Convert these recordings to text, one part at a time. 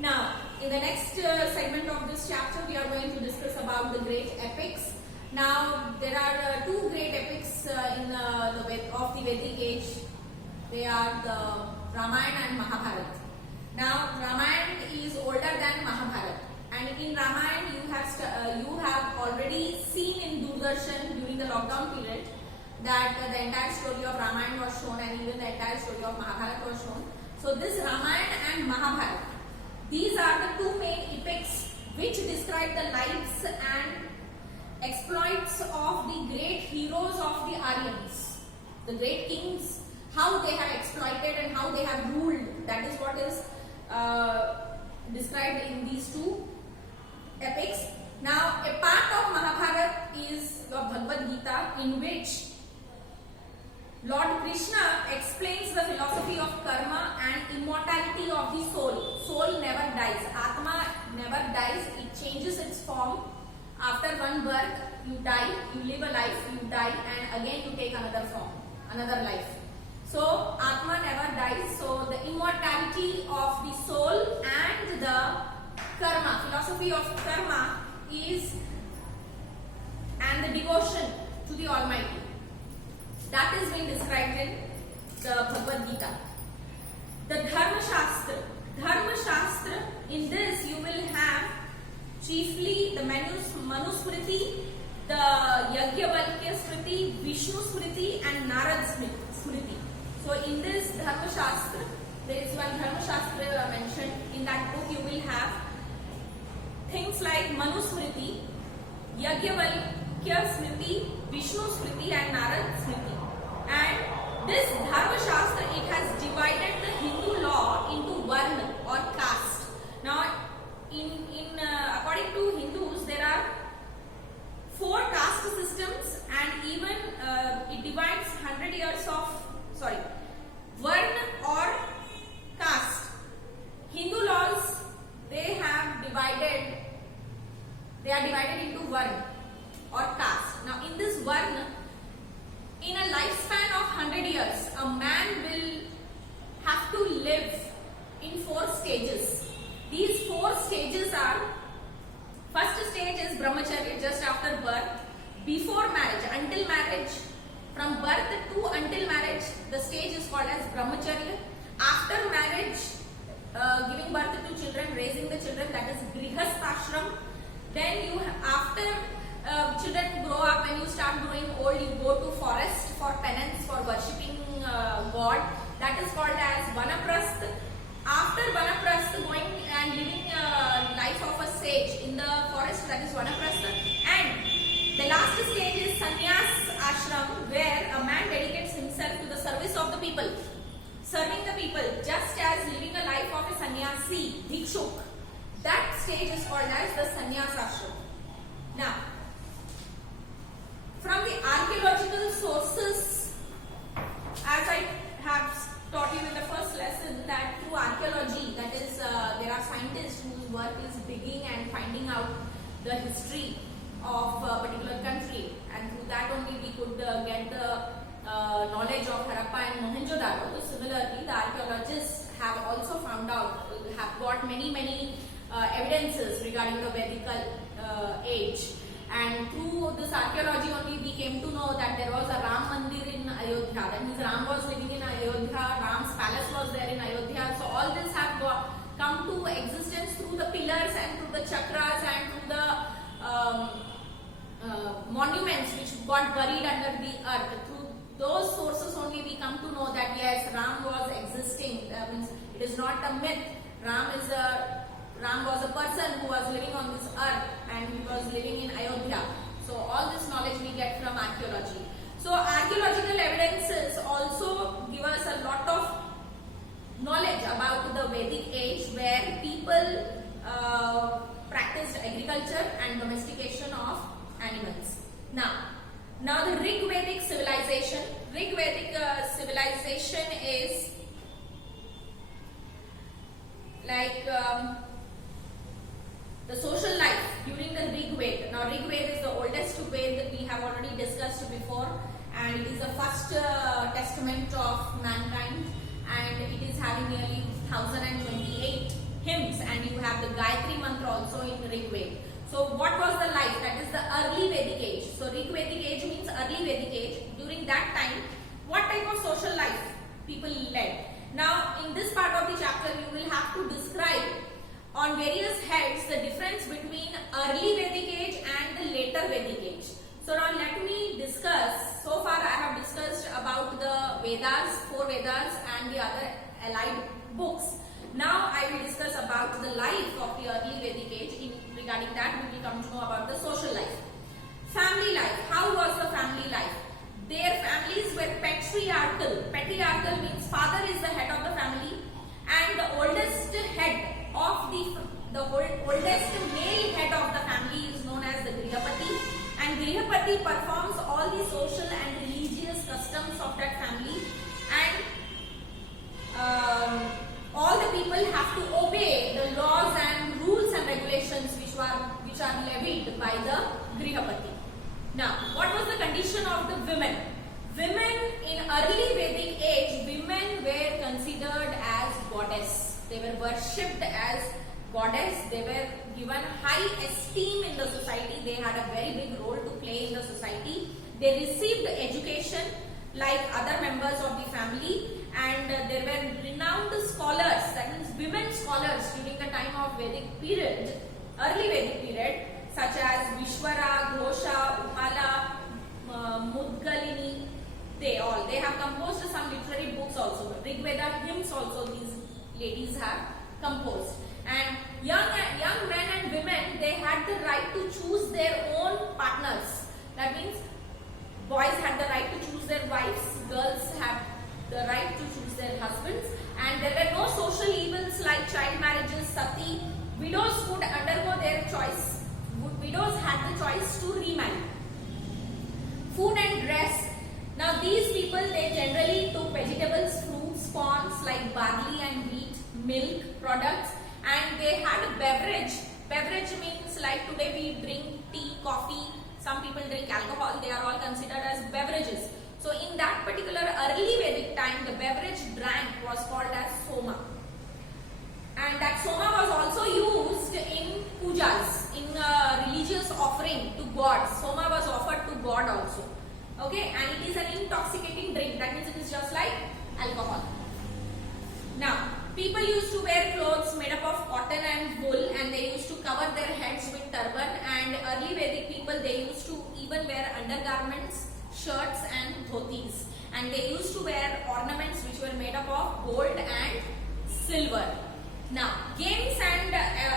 Now, in the next segment of this chapter, we are going to discuss about the great epics. Now, there are two great epics of the Vedic age. They are the Ramayana and Mahabharata. Now, Ramayana is older than Mahabharata, and in Ramayana you have already seen in Doordarshan during the lockdown period that the entire story of Ramayana was shown, and even the entire story of Mahabharata was shown. So, this Ramayana and Mahabharata, these are the two main epics which describe the lives and exploits of the great heroes of the Aryans, the great kings, how they have exploited and how they have ruled. That is what is described in these two epics. Now, a part of Mahabharata is your Bhagavad Gita, in which Lord Krishna explains the philosophy of karma and immortality of the soul. Soul never dies. Atma never dies. It changes its form. After one birth, you die, you live a life, you die, and again you take another form, another life. So, Atma never dies. So, the immortality of the soul and the karma, philosophy of karma is, and the devotion to the Almighty. That is being described in the Bhagavad Gita. The Dharma Shastra. Dharma Shastra, in this you will have chiefly the Manusmriti, the Yajnavalkya Smriti, Vishnu Smriti and Narad Smriti. So in this Dharma Shastra, there is one Dharma Shastra mentioned. In that book you will have things like Manusmriti, Yajnavalkya Smriti, Vishnu Smriti and Narad Smriti. And this Dharma Shastra, it has divided the Hindu law into Varna or caste. Now, according to Hindus, there are 4 caste systems, and even it divides 100 years of, Varna or caste. Hindu laws, they are divided into Varna or caste. Now, in this Varna, in a lifespan of 100 years, a man will have to live in 4 stages. These 4 stages are, first stage is brahmacharya, just after birth, before marriage, until marriage, from birth to until marriage, the stage is called as brahmacharya. After marriage, giving birth to children, raising the children, that is grihasthashram. Then after children grow up, when you start growing old, you go to forest for penance, for worshipping God. That is called as vanaprastha. After vanaprastha, going and living a life of a sage in the forest, that is vanaprastha. And the last stage is sannyas ashram, where a man dedicates himself to the service of the people, serving the people, just as living a life of a sannyasi, bhikshuk. That stage is called as the sannyas ashram. Now, from the archaeological sources, as I have taught you in the first lesson, that through archaeology, that is, there are scientists whose work is digging and finding out the history of a particular country, and through that only we could get the knowledge of Harappa and Mohenjo-daro. So similarly, the archaeologists have also found out, have got many evidences regarding the Vedic age. And through this archaeology only we came to know that there was a Ram Mandir in Ayodhya. That means Ram was living in Ayodhya, Ram's palace was there in Ayodhya. So all this have come to existence through the pillars and through the chakras and through the monuments which got buried under the earth. Through those sources only we come to know that yes, Ram was existing. Means it is not a myth. Ram was a person who was living on this earth, and he was living in Ayodhya. So all this knowledge we get from archaeology. So archaeological evidences also give us a lot of knowledge about the Vedic age, where people practiced agriculture and domestication of animals. Now the Rig Vedic civilization. Rig Vedic civilization is like the social life during the Rig Veda. Now Rig Veda is the oldest Veda that we have already discussed before, and it is the first testament of mankind, and it is having nearly 1028 hymns, and you have the Gayatri mantra also in Rig Veda. So what was the life? That is the early Vedic age. So Rig Vedic age means early Vedic age. During that time, what type of social life people led? Now in this part of the chapter, you will have to describe on various heads the difference between early Vedic age and the later Vedic age. So now let me discuss. So far I have discussed about the Vedas, 4 Vedas and the other allied books. Now I will discuss about the life of the early Vedic age. Regarding that, we will come to know about the social life. Family life. How was the family life? Their families were patriarchal. Patriarchal means father is the head of the family, and the oldest head of the oldest male head of the family is known as the Grihapati, and Grihapati performs all the social and religious customs of that family, and all the people have to obey the laws and rules and regulations which are levied by the Grihapati. Now, what was the condition of the women? Women in early Vedic age, women were considered as goddess. They were worshipped as goddess. They were given high esteem in the society. They had a very big role to play in the society. They received education like other members of the family, and there were renowned scholars, that means women scholars during the time of Vedic period, early Vedic period, such as Vishwara, Ghosha, Upala, Mudgalini. They have composed some literary books also. Rig Veda hymns also these ladies have composed. And young men and women, they had the right to choose their own partners. That means boys had the right to choose their wives, girls had the right to choose their husbands, and there were no social evils like child marriages, sati. Widows could undergo their choice. Widows had the choice to remarry. Food and dress. Now these people, they generally took vegetables, fruits, corns like barley and wheat, milk products, and they had a beverage. Beverage means like today we drink tea, coffee, some people drink alcohol, they are all considered as beverages. So in that particular early Vedic time, the beverage drank was called as soma. And that soma was also used in pujas, in religious offering to God. Soma was offered to God also. Okay, and it is an intoxicating drink. That means it is just like alcohol. Now, people used to wear clothes made up of cotton and wool, and they used to cover their heads with turban. And early Vedic people, they used to even wear undergarments, shirts and dhotis. And they used to wear ornaments which were made up of gold and silver. Now, games and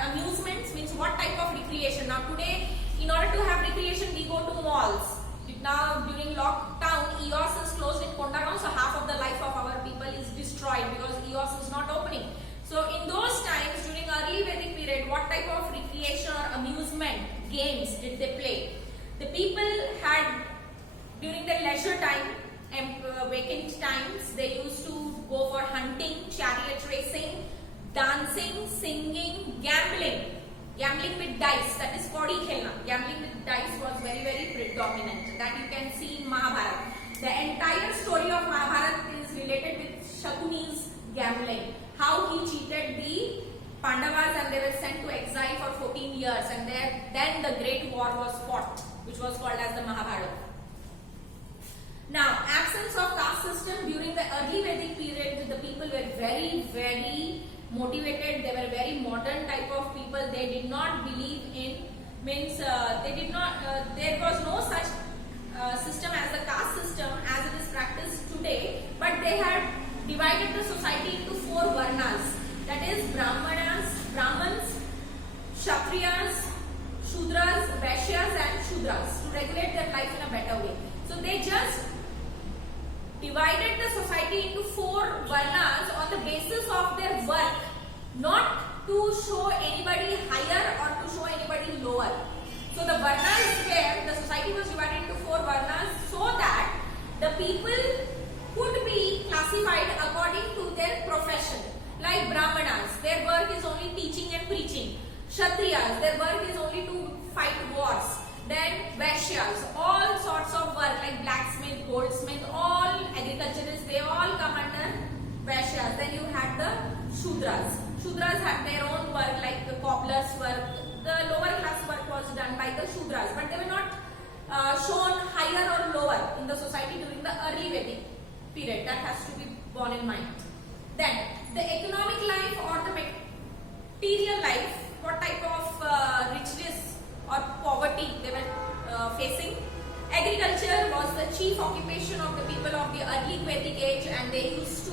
amusements means what type of recreation? Now today, in order to have recreation, we go to malls. Now during lockdown, EOS is closed in Kondagaon, so half of the life of our people is destroyed because EOS is not opening. So in those times, during early Vedic period, what type of recreation or amusement games did they play? The people had, during their leisure time and vacant times, they used to go for hunting, chariot racing, dancing, singing, gambling. Gambling with dice, that is Kaudi khelna. Gambling with dice was very, very predominant. That you can see in Mahabharata. The entire story of Mahabharata is related with Shakuni's gambling. How he cheated the Pandavas and they were sent to exile for 14 years, and then the great war was fought, which was called as the Mahabharata. Now, absence of caste system during the early Vedic period, the people were very, very motivated. They were very modern type of people. They did not believe in, there was no such system as the caste system as it is practiced today, but they had divided the society into 4 varnas, that is Brahmans, Kshatriyas, Shudras, Vaishyas and Shudras, to regulate their life in a better way. So they just divided the society into 4 varnas on the basis of their work, not to show anybody higher or to show anybody lower. So the varnas were, the society was divided into 4 varnas so that the people could be classified according to their profession. Like Brahmanas, their work is only teaching and preaching. Kshatriyas, their work is only to fight wars. Then Vaishyas, all sorts of work like blacksmith, goldsmith, all agriculturists, they all come under Vaishyas. Then you had the Shudras. Shudras had their own work, like the cobblers' work. The lower class work was done by the Shudras, but they were not shown higher or lower in the society during the early Vedic period. That has to be borne in mind. Then the economic life or the material life, what type of richness or poverty they were facing. Agriculture was the chief occupation of the people of the early Vedic age, and they used to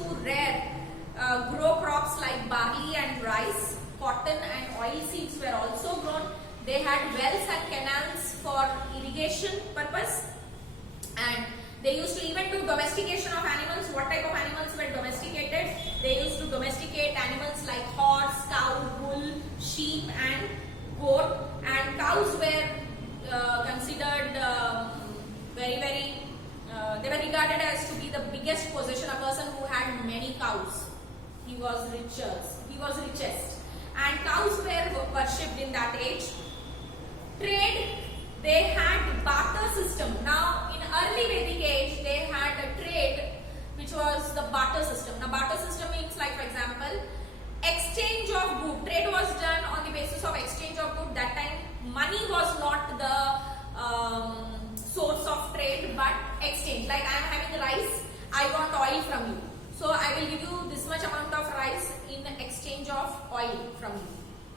grow crops like barley and rice. Cotton and oil seeds were also grown. They had wells and canals for irrigation purpose, and they used to even do domestication of animals. What type of animals were domesticated? They used to domesticate animals like horse, cow, bull, sheep and goat. And cows were considered they were regarded as to be the biggest possession. A person who had many cows, he was richest. And cows were worshipped in that age. Trade, they had barter system. Now in early Vedic age, they had a trade which was the barter system. Now barter system means, like for example, exchange of good. Trade was done on the basis of exchange of good. That time money was not the source of trade, but exchange. Like I am having rice, I want oil from you. So I will give you this much amount of rice in exchange of oil from you.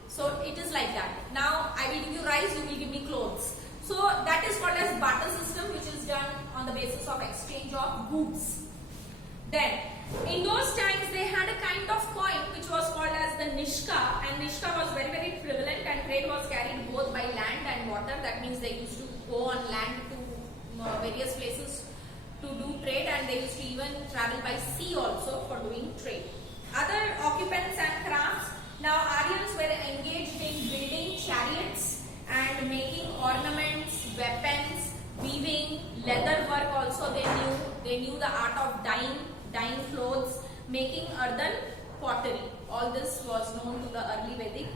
So it is like that. Now I will give you rice, you will give me clothes. So that is called as barter system, which is done on the basis of exchange of goods. Then in those times they had a kind of coin which was called as the Nishka, and Nishka was very prevalent, and trade was carried both by land and water. That means they used to go on land to various places to do trade, and they used to even travel by sea also for doing trade. Other occupants and crafts. Now Aryans were engaged in building chariots and making ornaments, weapons, weaving, leather work also they knew the art of dyeing clothes, making earthen pottery. All this was known to the early Vedic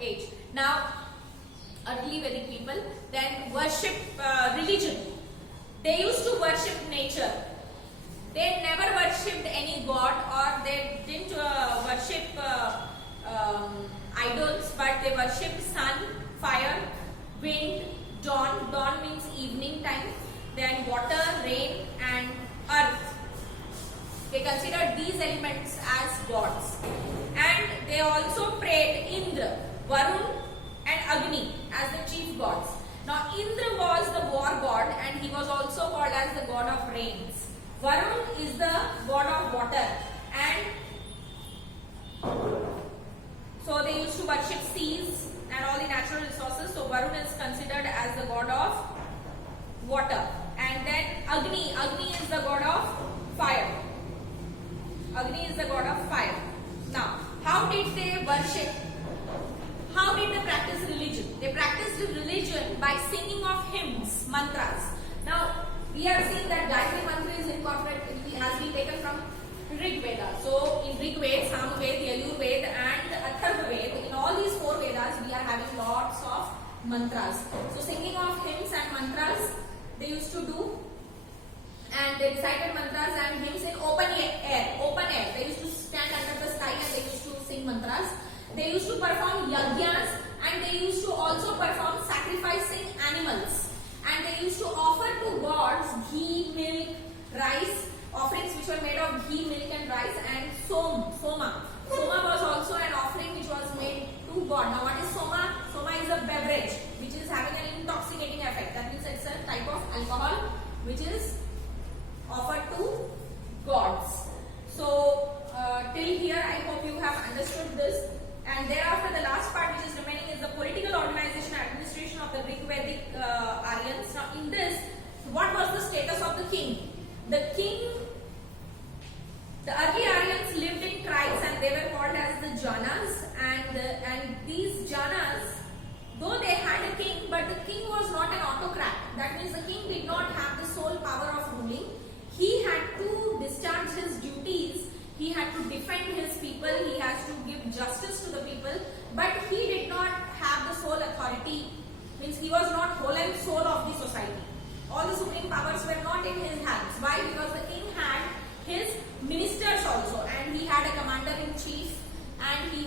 age. Now early Vedic people then worship religion. They used to worship nature. They never worshipped any god, or they didn't worship idols, but they worshipped sun, fire, wind, dawn. Dawn means evening time. Then water, rain and earth. They considered these elements as gods. And they also prayed Indra, Varun and Agni as the chief gods. Now Indra was the war god, and he was also called as the god of rains. Varun is the god of water, and so they used to worship seas and all the natural resources. So Varun is considered as the god of water. And then Agni is the god of fire. Agni is the god of fire. Now, how did they worship? How did they practice religion? They practiced religion by singing of hymns, mantras. Now, we have seen that Gayatri Mantra is incorporated, has been taken from Rig Veda. So, in Rig Veda, Samaveda, Yajurveda and Atharvaveda, in all these four Vedas, we are having lots of mantras. So, singing of hymns and mantras, they used to do, and they recited mantras and hymns in open air. They used to stand under the sky and they used to sing mantras. They used to perform yajnas, and they used to also perform sacrificing animals. And they used to offer to gods ghee, milk, rice, offerings which were made of ghee, milk and rice, and soma. Soma was also an offering which was made to God. Now what is soma? Soma is a beverage which is having an intoxicating effect. That means it's a type of alcohol which is offered to gods. So till here I hope you have understood this. And thereafter the last part which is remaining is the political organization and administration of the Rig Vedic Aryans. Now in this, what was the status of the king? The early Aryans lived in tribes, and they were called as the Janas, and these Janas, though they had a king, but the king was not an autocrat. That means the king did not have the sole power of ruling. He had to discharge his duties. He had to defend his people. He has to give justice to the people, but he did not have the sole authority. Means he was not whole and soul of the society. All the supreme powers were not in his hands. Why? Because the king had his ministers also, and he had a commander in chief, and he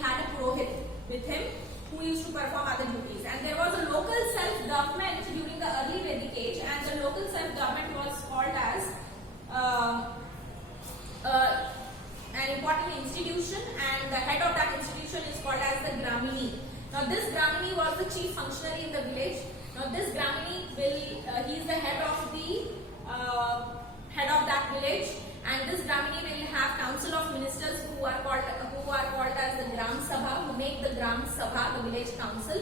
with him who used to perform other duties. And there was a local self-government during the early Vedic age, and the local self-government was called as an important institution, and the head of that institution is called as the Gramini. Now this Gramini was the chief functionary in the village. Now this Gramini he is the head of that village, and this Gramini will have council of ministers who are called as the Gram Sabha, who make the Gram Sabha, the village council.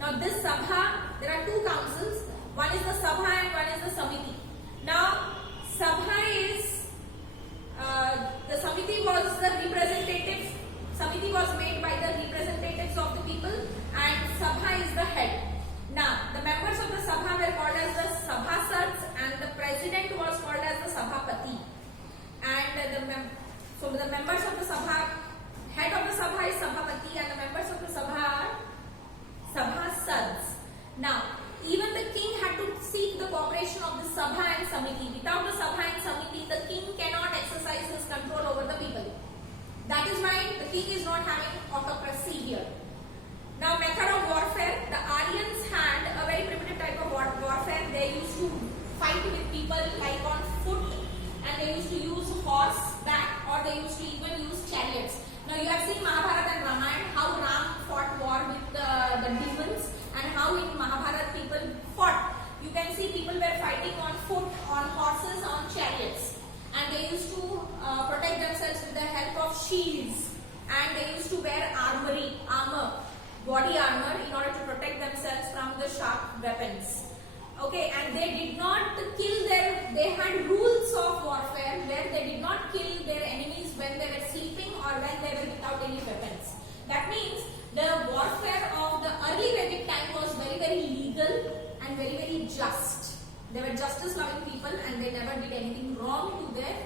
Now this Sabha, there are two councils. One is the Sabha and one is the Samiti. Now Sabha is the Samiti was the representative. Samiti was made by the representatives of the people, and Sabha is the head. Now, the members of the Sabha were called as the Sabhasads, and the president was called as the Sabhapati. And the members of the Sabha, head of the Sabha is Sabhapati, and the members of the Sabha are Sabhasads. Now, even the king had to seek the cooperation of the Sabha and Samiti. Without the Sabha and Samiti, the king cannot exercise his control over the people. That is why the king is not having autocracy here. Now, method of warfare. The Aryans had a very primitive type of warfare. They used to fight with people like on foot, and they used to use horseback, or they used to even use chariots. Now, you have seen Mahabharata and Ramayana, how Ram fought war with the demons, and how in Mahabharata people fought. You can see people were fighting on foot, on horses, on chariots, and they used to protect themselves with the help of shields, and they used to wear armor, body armor, in order to protect themselves from the sharp weapons. Okay, and they did not kill they had rules of warfare where they did not kill their enemies when they were sleeping or when they were without any weapons. That means the warfare of the early Vedic time was very, very legal and very, very just. They were justice-loving people, and they never did anything wrong to their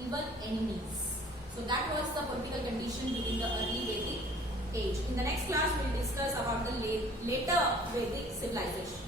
evil enemies. So that was the political condition during the early Vedic age. In the next class, we will discuss about the later Vedic civilization.